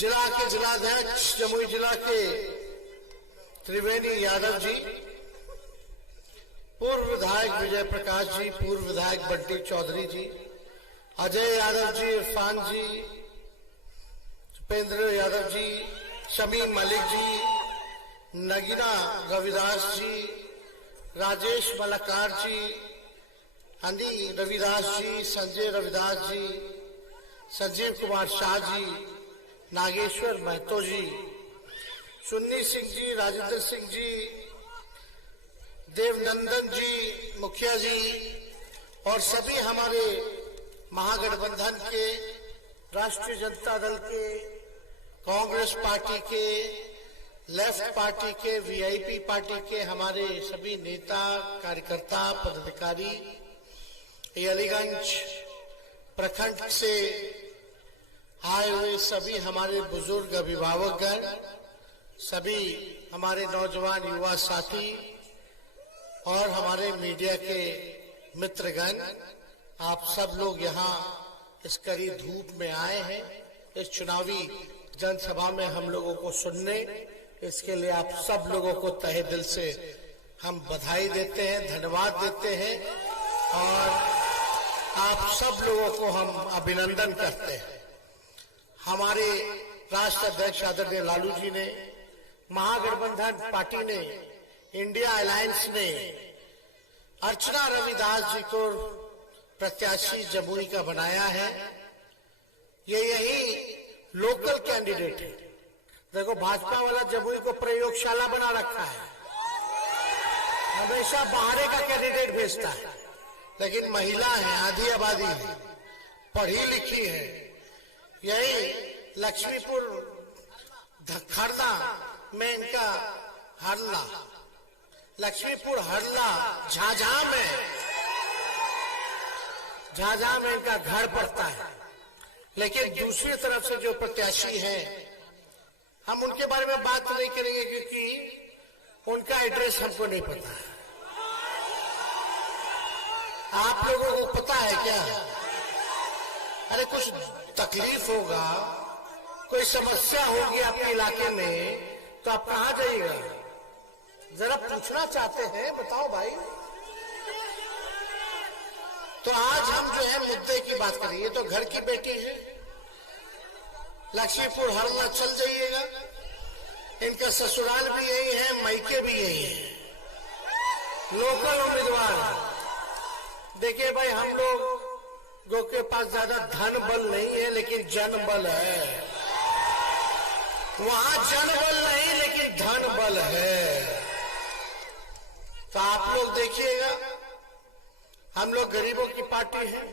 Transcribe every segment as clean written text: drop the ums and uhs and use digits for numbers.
जिला के जिलाध्यक्ष जमुई जिला के त्रिवेणी यादव जी, पूर्व विधायक विजय प्रकाश जी, पूर्व विधायक बंटी चौधरी जी, अजय यादव जी, इरफान जी, उपेंद्र यादव जी, शमीम मलिक जी, नगीना रविदास जी, राजेश मलाकार जी, अनी रविदास जी, संजय रविदास जी, संजीव कुमार शाह जी, नागेश्वर महतो जी, सुन्नी सिंह जी, राजेंद्र सिंह जी, देवनंदन जी, मुखिया जी और सभी हमारे महागठबंधन के, राष्ट्रीय जनता दल के, कांग्रेस पार्टी के, लेफ्ट पार्टी के, वीआईपी पार्टी के हमारे सभी नेता, कार्यकर्ता, पदाधिकारी, अलीगंज प्रखंड से आए हुए सभी हमारे बुजुर्ग अभिभावकगण, सभी हमारे नौजवान युवा साथी और हमारे मीडिया के मित्रगण, आप सब लोग यहाँ इस कड़ी धूप में आए हैं इस चुनावी जनसभा में हम लोगों को सुनने। इसके लिए आप सब लोगों को तहे दिल से हम बधाई देते हैं, धन्यवाद देते हैं और आप सब लोगों को हम अभिनंदन करते हैं। हमारे राष्ट्रीय अध्यक्ष आदरणीय लालू जी ने, महागठबंधन पार्टी ने, इंडिया अलायंस ने अर्चना रविदास जी को प्रत्याशी जमुई का बनाया है। ये यही लोकल कैंडिडेट है। देखो, भाजपा वाला जमुई को प्रयोगशाला बना रखा है, हमेशा बाहर का कैंडिडेट भेजता है, लेकिन महिला है, आधी आबादी है, पढ़ी लिखी है। यही लक्ष्मीपुर खरदा में इनका हरला, लक्ष्मीपुर हरला झाझा में इनका घर पड़ता है। लेकिन दूसरी तरफ से जो प्रत्याशी हैं, हम उनके बारे में बात नहीं करेंगे क्योंकि उनका एड्रेस हमको नहीं पता है। आप लोगों को पता है क्या? अरे कुछ तकलीफ होगा, कोई समस्या होगी आपके इलाके में, तो आप कहां जाइएगा? जरा पूछना चाहते हैं, बताओ भाई। तो आज हम जो है मुद्दे की बात करेंगे। तो घर की बेटी है, लक्ष्मीपुर हरदा चल जाइएगा, इनका ससुराल भी यही है, मायके भी यही है, लोकल उम्मीदवार है। देखिए भाई, हम लोगों के पास ज्यादा धन बल नहीं है, लेकिन जन बल है। वहां जन बल नहीं, लेकिन धन बल है। तो आप लोग देखिएगा, हम लोग गरीबों की पार्टी है।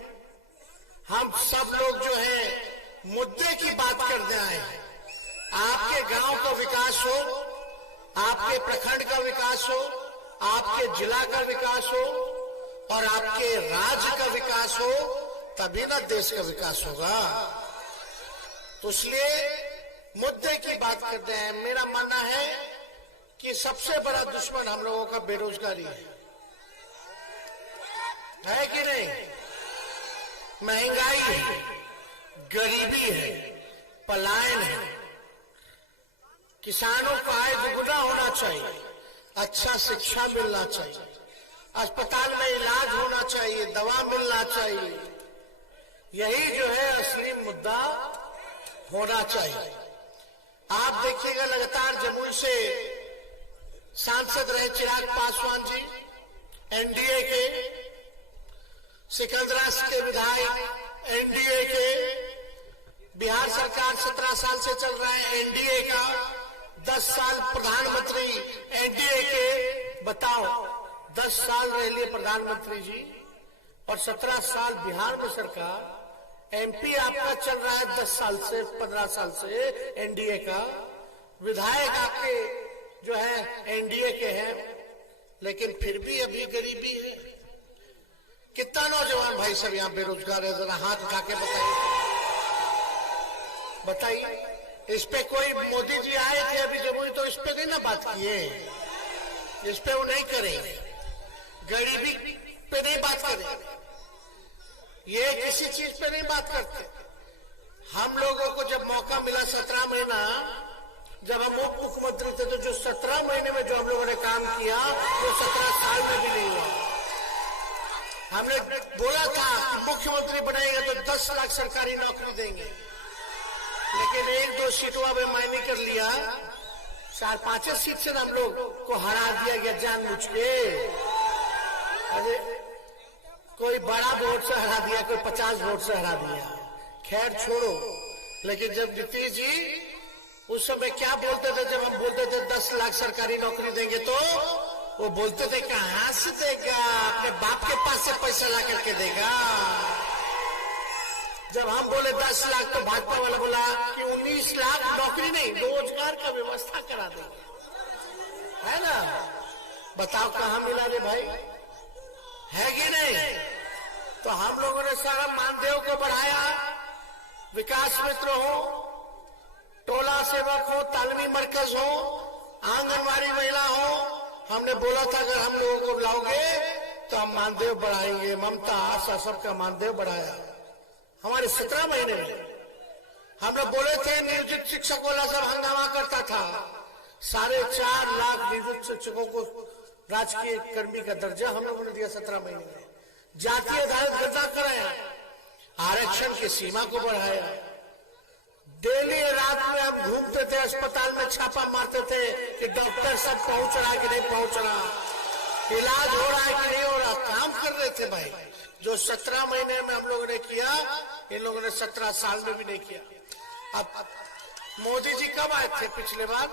हम सब लोग जो है मुद्दे की बात करने आए हैं। आपके गांव का विकास हो, आपके प्रखंड का विकास हो, आपके जिला का विकास हो और आपके राज्य का विकास हो, तभी ना देश का विकास होगा। तो इसलिए मुद्दे की बात करते हैं। मेरा मानना है कि सबसे बड़ा दुश्मन हम लोगों का बेरोजगारी है कि नहीं? महंगाई है, गरीबी है, पलायन है। किसानों को आय दुगुना होना चाहिए, अच्छा शिक्षा मिलना चाहिए, अस्पताल में इलाज होना चाहिए, दवा मिलना चाहिए। यही जो है असली मुद्दा होना चाहिए। आप देखिएगा, लगातार जमुई से सांसद रहे चिराग पासवान जी, एनडीए के, सिकंदराबाद के विधायक एनडीए के, बिहार सरकार 17 साल से चल रहा है एनडीए का, 10 साल प्रधानमंत्री एनडीए के। बताओ, 10 साल रह लिए प्रधानमंत्री जी और 17 साल बिहार में सरकार। एमपी आपका चल रहा है 10 साल से, 15 साल से एनडीए का। विधायक आपके जो है एनडीए के हैं, लेकिन फिर भी अभी गरीबी है। कितना नौजवान भाई सब यहाँ बेरोजगार है? जरा हाथ उठा के बताइए। इस पे कोई मोदी जी आए थे अभी जमुई, तो इस पे नहीं ना बात किए, इस पे वो नहीं करेंगे। गरीबी पे नहीं बात करेंगे, ये किसी चीज पे नहीं बात करते। हम लोगों को जब मौका मिला 17 महीने देंगे, लेकिन 1-2 सीटों में मायने कर लिया, 4-5 सीट से हम लोग को हरा दिया गया जानबूझ के। अरे कोई बड़ा वोट से हरा दिया, कोई 50 वोट से हरा दिया, खैर छोड़ो। लेकिन जब नीतीश जी उस समय क्या बोलते थे, जब हम बोलते थे 10 लाख सरकारी नौकरी देंगे, तो वो बोलते थे कहां से देगा, अपने बाप के पास से पैसा ला करके देगा। जब हम बोले 10 लाख तो भाजपा वाला बोला कि 19 लाख नौकरी नहीं, रोजगार का व्यवस्था करा देंगे, है ना। बताओ कहां मिला रे भाई, है कि नहीं। तो हम लोगों ने सारा मानदेय को बढ़ाया, विकास मित्र हो, टोला सेवक हो, तालीमी मरकज हो, आंगनवाड़ी महिला हो, हमने बोला था अगर हम लोगों को लाओगे तो हम मानदेय बढ़ाएंगे। ममता आशा सबका मानदेय बढ़ाया हमारे 17 महीने में। हम लोग बोले थे नियोजित शिक्षक वाला सब हंगामा करता था, 4.5 लाख नियोजित शिक्षकों को राजकीय कर्मी का दर्जा हम लोगों ने दिया 17 महीने में। जातीय आधारित गद्दा कराया, आरक्षण की सीमा को बढ़ाया। डेली रात में हम घूमते थे, अस्पताल में छापा मारते थे कि डॉक्टर सब पहुंच रहा है कि नहीं पहुंच रहा, इलाज हो रहा है कि नहीं हो रहा, काम कर रहे थे भाई। जो 17 महीने में हम लोगों ने किया, इन लोगों ने 17 साल में भी नहीं किया। अब मोदी जी कब आए थे पिछले बार,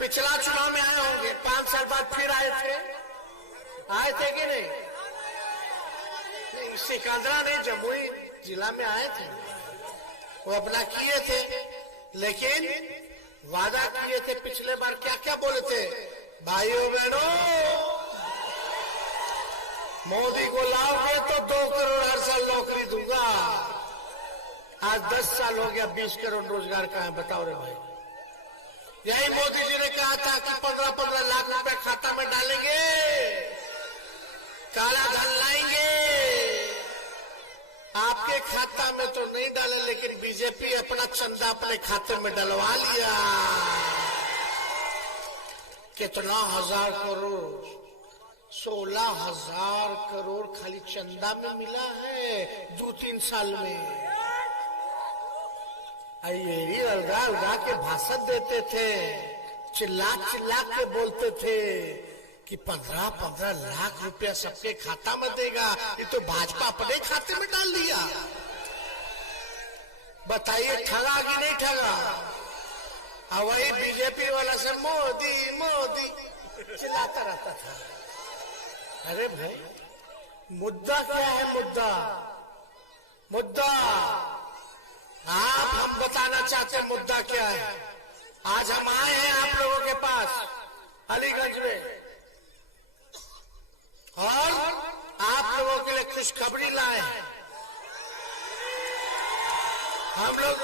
पिछला चुनाव में आए होंगे, 5 साल बाद फिर आए थे कि नहीं। सिकंदरा नहीं, जमुई जिला में आए थे, वो अपना किए थे, लेकिन वादा किए थे पिछले बार। क्या क्या बोले थे, भाइयों बहनों मोदी को लाओगे तो 2 करोड़ हर साल नौकरी दूंगा। आज 10 साल हो गया, 20 करोड़ रोजगार कहाँ है बताओ रे भाई। यही मोदी जी ने कहा था कि 15-15 लाख रुपए खाता में डालेंगे, काला धन लाएंगे। आपके खाता में तो नहीं डाले, लेकिन बीजेपी अपना चंदा अपने खाते में डलवा लिया। कितना 1000 करोड़, 16,000 करोड़ खाली चंदा में मिला है 2-3 साल में। ये अलगा अलगा के भाषण देते थे, चिल्ला चिल्ला के बोलते थे कि 15-15 लाख रुपया सबके खाता में देगा। ये तो भाजपा अपने खाते में डाल दिया। बताइए ठगा कि नहीं ठगा। और वही बीजेपी वाला से मोदी मोदी चिल्लाता रहता था। अरे भाई मुद्दा क्या है, मुद्दा आप हम बताना चाहते हैं मुद्दा क्या है। आज हम आए हैं आप लोगों के पास अलीगंज में, और आप लोगों के लिए खुशखबरी लाए हैं। हम लोग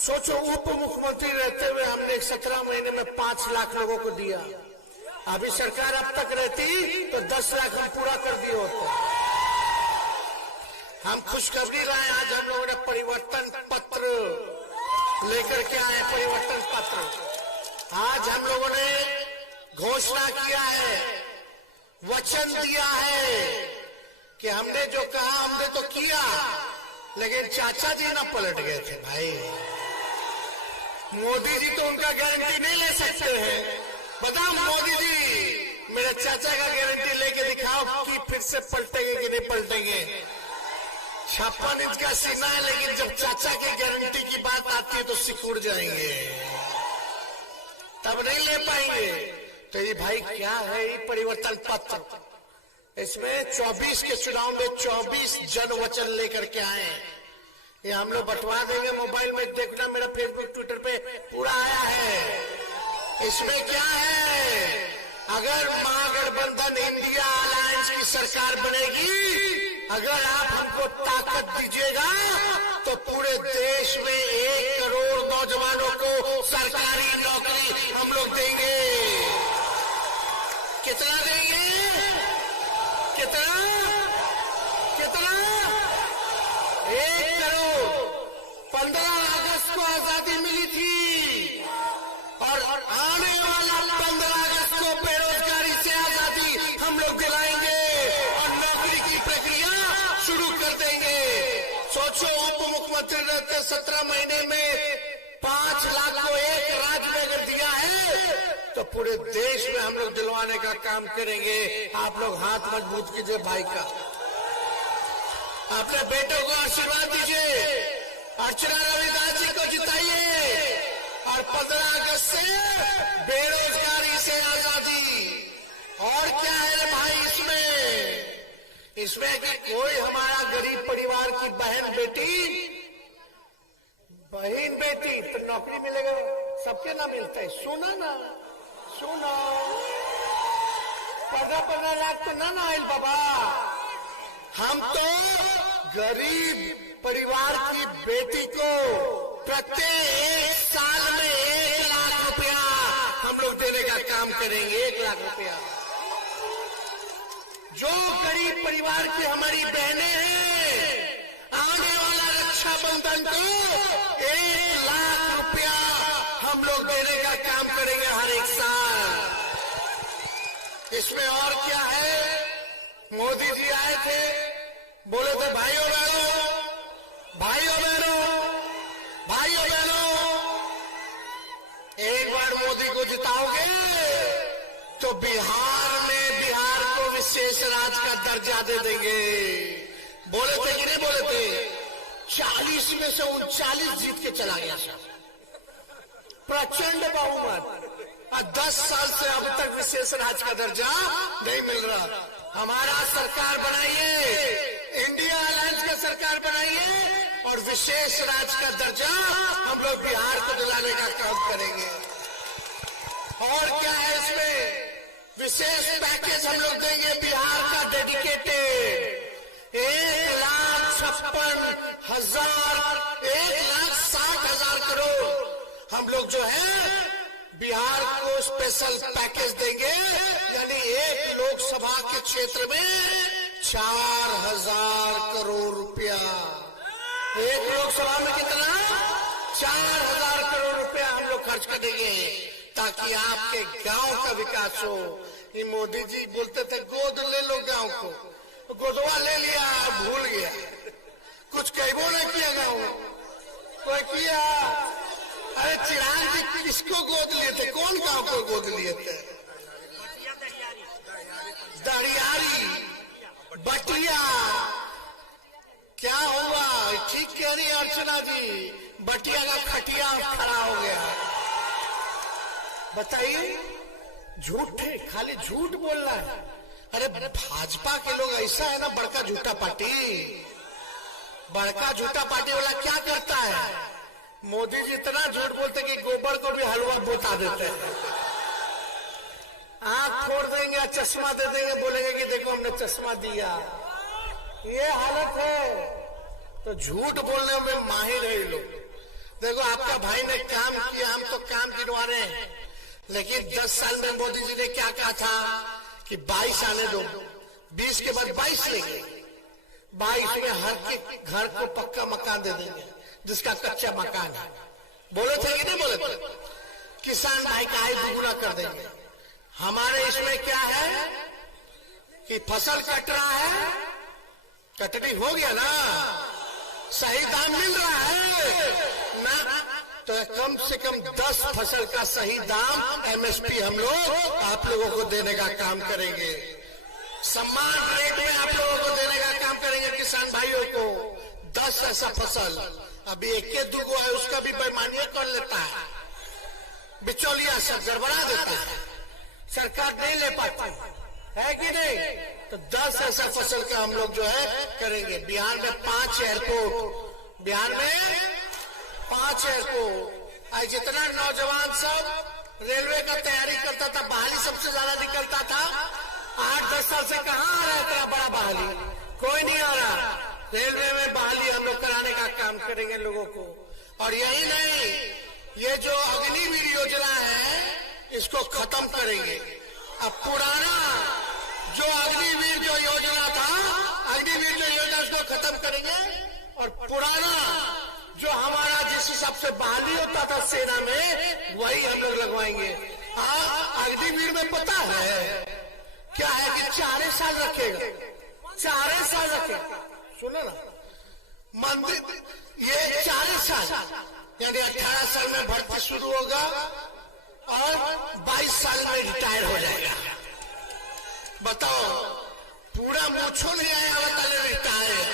सोचो, उप मुख्यमंत्री रहते हुए हमने 17 महीने में 5 लाख लोगों को दिया। अभी सरकार अब तक रहती तो 10 लाख हम पूरा कर दिए होते। हम खुशखबरी लाए, आज हम लोगों ने परिवर्तन पत्र लेकर के आए। परिवर्तन पत्र आज हम लोगों ने घोषणा किया है, वचन दिया है कि हमने जो कहा हमने तो किया, लेकिन चाचा जी ना पलट गए थे भाई। मोदी जी तो उनका गारंटी नहीं ले सकते हैं। बताओ मोदी जी, मेरे चाचा का गारंटी लेके दिखाओ कि फिर से पलटेंगे कि नहीं पलटेंगे। 56 इंच का सीना है, लेकिन जब चाचा की गारंटी की बात आती है तो सिकुड़ जाएंगे, तब नहीं ले पाएंगे। तो ये भाई क्या है, ये परिवर्तन पत्र, इसमें 24 के चुनाव में 24 जन वचन लेकर के आए। ये हम लोग बंटवा देंगे, मोबाइल में देखना, मेरा फेसबुक ट्विटर पे पूरा आया है। इसमें क्या है, अगर महागठबंधन इंडिया अलायंस की सरकार बनेगी, अगर आप हमको ताकत दीजिएगा तो पूरे देश में 1 करोड़ नौजवानों को सरकारी नौकरी हम लोग देंगे। कितना देंगे, कितना 1 करोड़। 15 अगस्त को आजादी मिली थी, और आने वाला 15 अगस्त को बेरोजगारी से आजादी हम लोग दिलाएंगे और नौकरी की प्रक्रिया शुरू कर देंगे। सोचो उप मुख्यमंत्री रहते 17 महीने में 5 लाख को एक राज्य में अगर दिया है तो पूरे देश में हम लोग दिलवाने का काम करेंगे। आप लोग हाथ मजबूत कीजिए भाई का, अपने बेटों को आशीर्वाद दीजिए, अर्चना रविदास जी को जिताइए और 15 अगस्त से बेरोजगारी से आजादी। और क्या है भाई इसमें कि कोई हमारा गरीब परिवार की बहन बेटी तो नौकरी मिलेगा, सबके ना मिलता है। सुना 15 लाख तो ना आयल बाबा। हम तो गरीब परिवार की बेटी को प्रत्येक साल में 1 लाख रुपया हम लोग देने का काम करेंगे। 1 लाख रुपया जो गरीब परिवार की हमारी बहनें हैं, आने वाला रक्षाबंधन को 1 लाख रुपया हम लोग देने का काम करेंगे हर एक साल। इसमें और क्या है, मोदी जी आए थे, बोले थे भाइयों बहनों, एक बार मोदी को जिताओगे तो बिहार को विशेष राज्य का दर्जा दे देंगे। बोले थे कि नहीं बोले थे? 40 में से 39 जीत के चला गया प्रचंड बहुमत, और 10 साल से अब तक विशेष राज्य का दर्जा नहीं मिल रहा। हमारा सरकार बनाइए, इंडिया अलायंस का सरकार बनाइए और विशेष राज्य का दर्जा हम लोग बिहार को दिलाने का काम करेंगे। और क्या है इसमें, विशेष पैकेज हम लोग देंगे बिहार का डेडिकेटेड 1,60,000 करोड़ हम लोग जो है बिहार को स्पेशल पैकेज देंगे। यानी एक लोकसभा के क्षेत्र में 4,000 करोड़ रुपया। एक लोकसभा में कितना? 4,000 करोड़ रुपया हम लोग खर्च करेंगे ताकि आपके गांव का विकास हो। ये मोदी जी बोलते थे गोद ले लो गांव को, गोदवा ले लिया, भूल गया, कुछ कहबो न किया गांव कोई किया। अरे चिराग जी किसको गोद लिए थे? कौन गांव को गोद लिए थे? दरियारी, बटिया। क्या हुआ? ठीक कह रही अर्चना जी, बटिया का खटिया खड़ा हो गया। बताइए, झूठे, खाली झूठ बोलना है। अरे भाजपा के लोग ऐसा है ना, बड़का झूठा पार्टी वाला क्या करता है? मोदी जी इतना झूठ बोलते कि गोबर को भी हलवा बोता देते हैं। आंख फोड़ देंगे, चश्मा दे देंगे, बोलेंगे कि देखो हमने चश्मा दिया। ये हालत है। तो झूठ बोलने में माहिर है लोग। देखो आपका भाई ने काम किया, हम तो काम गिनवा रहे हैं, लेकिन 10 साल में मोदी जी ने क्या कहा था कि 22 आने दो, 20 के बाद 22 लेंगे, 22 में हर के घर को पक्का मकान दे देंगे जिसका कच्चा मकान है। बोले थे कि नहीं बोले थे? किसान भाई का आय दुगुना कर देंगे। हमारे इसमें क्या है कि फसल कट रहा है, कटनी हो गया ना, सही दाम मिल रहा है ना, तो कम से कम 10 फसल का सही दाम एमएसपी हम लोग आप लोगों को देने का काम करेंगे। सम्मान रेट में आप लोगों को देने का काम करेंगे। किसान भाइयों को 10 ऐसा फसल, अभी 1-2 है, उसका भी बेईमानी कर लेता है, बिचौलिया सब गड़बड़ा देता है, सरकार नहीं ले पाती है कि नहीं। तो 10 ऐसा फसल का हम लोग जो है करेंगे। बिहार में 5 एयरपोर्ट, आज जितना नौजवान सब रेलवे का तैयारी करता था, बहाली सबसे ज्यादा निकलता था। 8-10 साल से कहाँ आ रहा है इतना बड़ा बहाली? कोई नहीं आ रहा। रेलवे में बहाली हम लोग कराने का काम करेंगे लोगों को। और यही नहीं, ये जो अग्निवीर योजना है इसको खत्म करेंगे। अब पुराना जो अग्निवीर जो योजना था, उसको खत्म करेंगे। और पुराना जो हमारा जिस हिसाब से बहाली होता था सेना में, वही हम लोग लगवाएंगे। अग्निवीर में पता है क्या है कि 4 साल रखेगा, 4 साल रखेगा। सुनो ना, मंदिर ये 40 साल यानी 18 साल में भर्ती शुरू होगा और 22 साल में रिटायर हो जाएगा। बताओ, पूरा मूछो नहीं आया बताले रिटायर।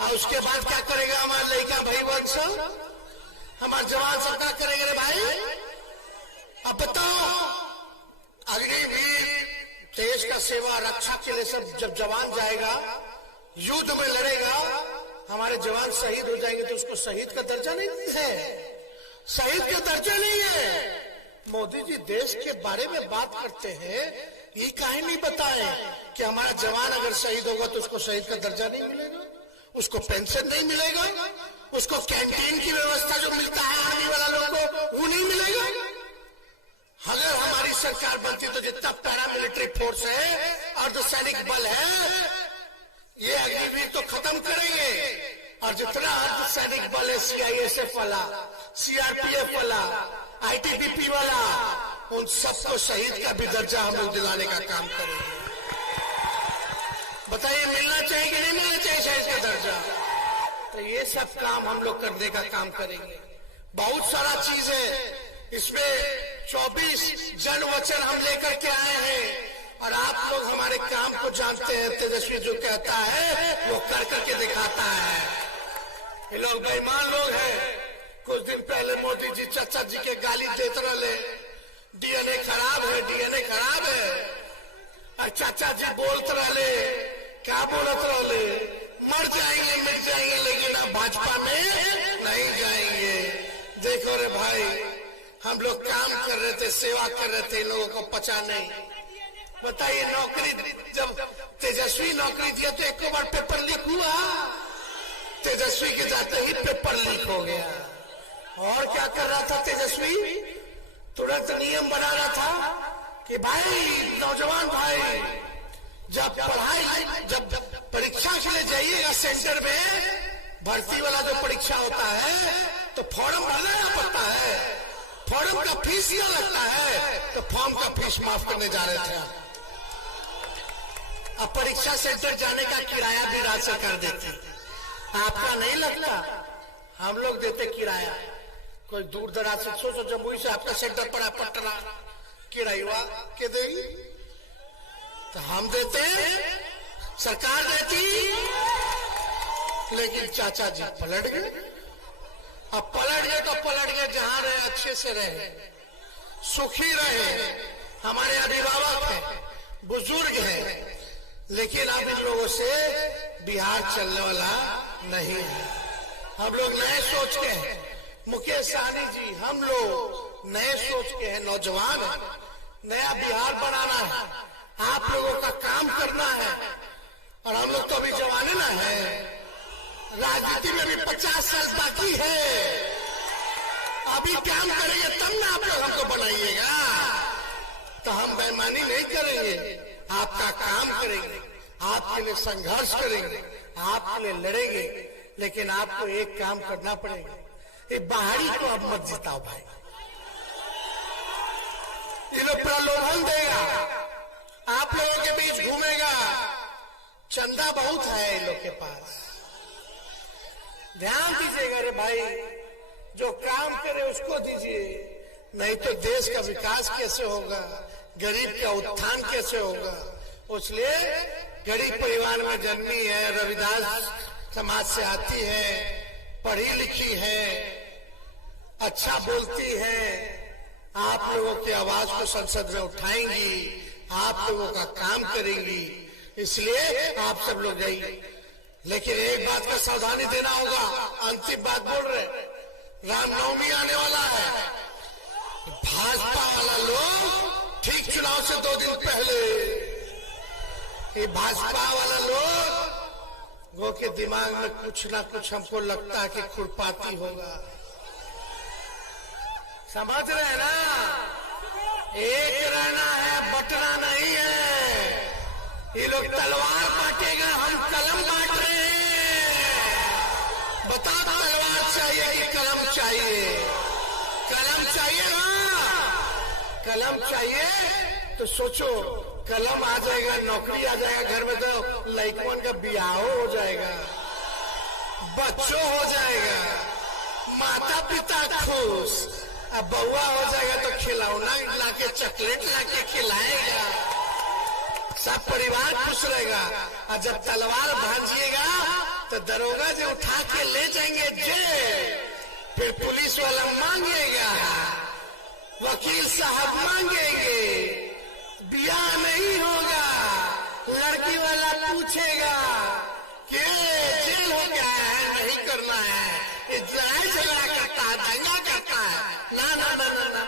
और उसके बाद क्या करेगा हमारा लड़का भाई वंश, हमारे जवान सब क्या करेंगे रे भाई? अब बताओ, अग्निवीर देश का सेवा रक्षा के लिए सब जब जवान जाएगा, युद्ध में लड़ेगा, हमारे जवान शहीद हो जाएंगे तो उसको शहीद का दर्जा नहीं है, शहीद का दर्जा नहीं है। मोदी जी देश के बारे में बात करते हैं, ये काहे नहीं बताए कि हमारा जवान अगर शहीद होगा तो उसको शहीद का दर्जा नहीं मिलेगा, उसको पेंशन नहीं मिलेगा, उसको कैंटीन की व्यवस्था जो मिलता है आर्मी वाला लोगों को वो नहीं मिलेगा। अगर हमारी सरकार बनती तो जितना पैरामिलिट्री फोर्स है, अर्धसैनिक बल है, ये अग्निवीर तो खत्म करेंगे, और जितना अर्धसैनिक बल है, CISF वाला, CRPF वाला, ITBP वाला, उन सबको शहीद का भी दर्जा हम लोग दिलाने का काम करेंगे। बताइए, मिलना चाहिए कि नहीं मिलना चाहिए शहीद का दर्जा? तो ये सब काम हम लोग करने का काम करेंगे। बहुत सारा चीज है इसमें, 24 जन वचन हम लेकर के आए हैं, और आप लोग हमारे काम को जानते हैं। तेजस्वी जो कहता है वो कर करके दिखाता है। ये लोग बेईमान लोग हैं। कुछ दिन पहले मोदी जी चाचा जी के गाली देते रहे, DNA खराब है, DNA खराब है, और चाचा जी बोलते रहे, क्या बोलते रहे, मर जाएंगे मिट जाएंगे लेकिन अब भाजपा में नहीं जाएंगे। देखो रे भाई, हम लोग काम कर रहे थे, सेवा कर रहे थे, लोगों को पचा नहीं। बताइए, नौकरी जब तेजस्वी नौकरी दिया तो एक बार पेपर लीक हुआ? तेजस्वी के जाते ही पेपर लीक हो गया। और क्या कर रहा था तेजस्वी? तुरंत नियम बना रहा था कि भाई नौजवान भाई, जब परीक्षा के लिए जाइएगा सेंटर में, भर्ती वाला जो परीक्षा होता है तो फॉर्म भरना पड़ता है, फॉर्म का फीस क्या लगता है, तो फॉर्म का फीस माफ करने जा रहे थे। अब परीक्षा सेंटर जाने का किराया भी राज्य सरकार देती, आपका नहीं लगता, हम लोग देते किराया। कोई दूर दराज से, सोचो जमुई से आपका सेंटर पड़ा पटना, किराया के देगी? तो हम देते, सरकार देती, लेकिन चाचा जी पलट गए। अब पलट गए तो पलट गए, जहां रहे अच्छे से रहे, सुखी रहे, हमारे अभिभावक हैं, बुजुर्ग हैं, लेकिन अब इन लोगों से बिहार चलने वाला नहीं है। हम लोग नए सोच के हैं, मुकेश सहनी जी, हम लोग नए सोच के हैं, नौजवान है, नया बिहार बनाना है, आप लोगों का काम करना है। और हम लोग तो अभी जवाने ना है, राजनीति में भी 50 साल बाकी है, अभी काम करेंगे तब ना आप लोग हमको बनाइएगा। तो हम बेईमानी नहीं करेंगे, आपका काम करेंगे, आपके लिए संघर्ष करेंगे, आपके लिए लड़ेंगे, लेकिन आपको एक काम करना पड़ेगा, ये बाहरी को अब मत जिताओ भाई। ये लोग प्रलोभन देगा, आप लोगों के बीच घूमेगा, चंदा बहुत है इन लोग के पास। ध्यान दीजिएगा रे भाई, जो काम करे उसको दीजिए, नहीं तो देश का विकास कैसे होगा, गरीब का उत्थान कैसे होगा। इसलिए गरीब परिवार में जन्मी है, रविदास समाज से आती है, पढ़ी लिखी है, अच्छा बोलती है, आप लोगों की आवाज को संसद में उठाएंगी, आप लोगों का काम करेंगी, इसलिए आप सब लोग जाइए। लेकिन एक बात का सावधानी देना होगा, अंतिम बात बोल रहे, रामनवमी आने वाला है, भाजपा वाला लोग ठीक चुनाव से 2 दिन पहले, ये भाजपा वाला लोग वो के दिमाग में कुछ ना कुछ हमको लगता है कि खुरपाती होगा। समझ रहे ना, एक रहना है, बटना नहीं है। ये लोग तलवार बांटेगा, हम कलम बांट रहे हैं। बता, तलवार चाहिए कि कलम चाहिए? कलम चाहिए ना, कलम चाहिए तो सोचो, कलम आ जाएगा, नौकरी आ जाएगा घर में, तो लड़कन का बियाह हो जाएगा। बच्चों हो जाएगा, माता पिता खुश, अब बउआ हो जाएगा तो खिलौना लाके चॉकलेट लाके खिलाएगा, सब परिवार खुश रहेगा। और जब तलवार भांजिएगा तो दरोगा जो उठा के ले जाएंगे जेल, फिर पुलिस वाला मांगेगा, वकील साहब मांगेंगे, ब्याह नहीं होगा, लड़की वाला पूछेगा कि जेल हो गया है, नहीं करना है, लड़ाई झगड़ा करता है, दंगा करता है, ना ना ना ना ना,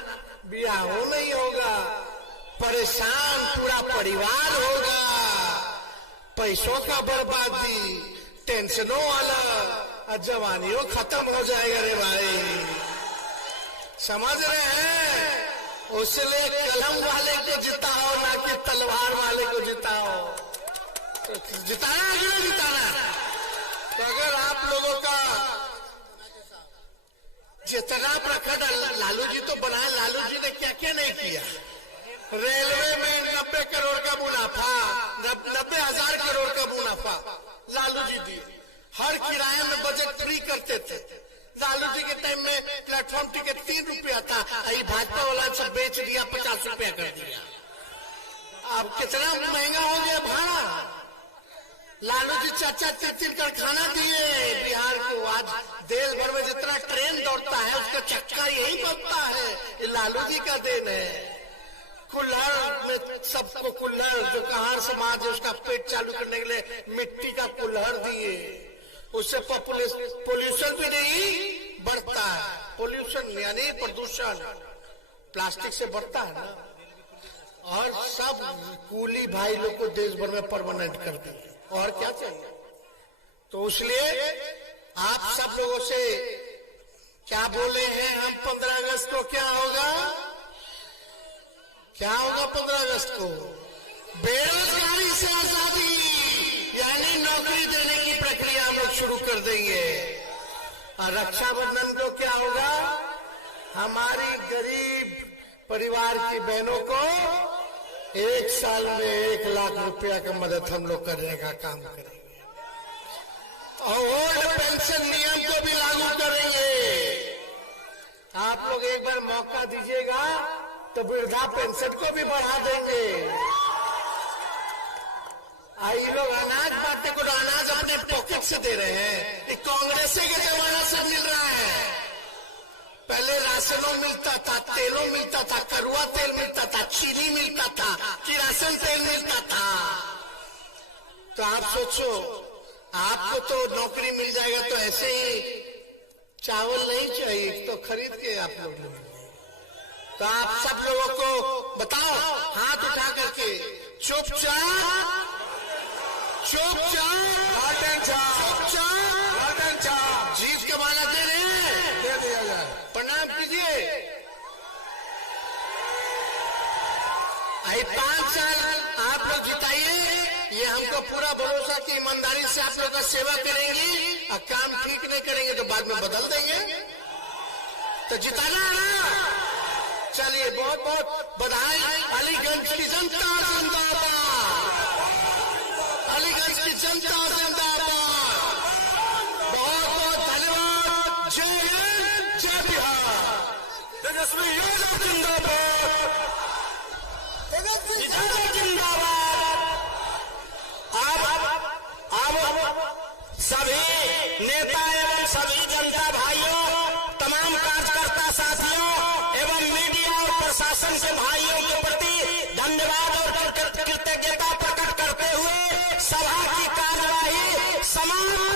ब्याह हो नहीं होगा, परेशान पूरा परिवार होगा, पैसों का बर्बादी, टेंशनों वाला, और जवानियों खत्म हो जाएगा रे भाई, समझ रहे हैं? उसलिए कलम वाले को जिताओ, ना कि तलवार वाले को जिताओ। जिताना है कि नहीं जिताना? तो अगर आप लोगों का जितना प्रखंड, लालू जी तो बनाए, लालू जी ने क्या क्या नहीं किया। रेलवे में 90 करोड़ का मुनाफा, 90,000 करोड़ का मुनाफा लालू जी दिए। हर किराए में बजट फ्री करते थे। लालू जी के टाइम में प्लेटफॉर्म टिकट 3 रुपया था, भाजपा वाला सब बेच दिया, 50 रुपया कर दिया। अब कितना महंगा हो गया भाड़ा। लालू जी 4-4 कारखाना दिए बिहार को। आज देश भर में जितना ट्रेन दौड़ता है उसका चक्का यही बनता है, ये लालू जी का देन है। कुल्हड़ में सबको कुल्हड़, जो कहार समाज है उसका पेट चालू करने के लिए मिट्टी का कुल्हड़ दिए, उससे पोल्यूशन भी नहीं बढ़ता है। पोल्यूशन यानी प्रदूषण प्लास्टिक से बढ़ता है ना। और सब कूली भाई लोग को देश भर में परमानेंट कर दिए, और क्या चाहिए। तो इसलिए आप सब लोगों से क्या बोले हैं हम, 15 अगस्त को क्या होगा, क्या होगा 15 अगस्त को? बेरोजगारी से आजादी, यानी नौकरी देने की प्रक्रिया हम लोग शुरू कर देंगे। और रक्षाबंधन को क्या होगा, हमारी गरीब परिवार की बहनों को 1 साल में 1 लाख रुपया का मदद हम लोग करने का काम करेंगे। और ओल्ड पेंशन नियम को भी लागू करेंगे। आप लोग एक बार मौका दीजिएगा तो वृद्धा पेंशन को भी बढ़ा देंगे। ये लोग अनाज बांटने को, अनाज अपने पॉकेट से दे रहे हैं, ये कांग्रेस के जमाना से मिल रहा है। पहले राशनों मिलता था, तेलों मिलता था, करुआ तेल मिलता था, चीनी मिलता था, किरासन तेल मिलता था। तो आप सोचो, आपको तो नौकरी मिल जाएगा तो ऐसे ही चावल नहीं चाहिए तो खरीद के आप लोग। तो आप सब लोगों को बताओ, हाथ उठा करके चुपचाप जीत के माना दे रहे हैं, दे दिया जाए। प्रणाम कीजिए। आई 5 साल आप लोग जिताइए, ये हमको पूरा भरोसा कि ईमानदारी से आप लोग का सेवा करेंगी। और काम ठीक नहीं करेंगे तो बाद में बदल देंगे। तो जिताना है ना। चलिए, बहुत बहुत बधाई। अलीगंज की जनता जिंदाबाद, अलीगंज की जनता जिंदाबाद। बहुत बहुत धन्यवाद। जय हिंद, जय बिहार। तेजस्वी यादव जिंदाबाद, जिंदाबाद। अब सभी नेता एवं सभी जनता भाइयों, तमाम कार्यकर्ता साथियों एवं मीडिया और प्रशासन के भाइयों के प्रति धन्यवाद और कृतज्ञता प्रकट करते हुए सभा की कार्यवाही समाप्त।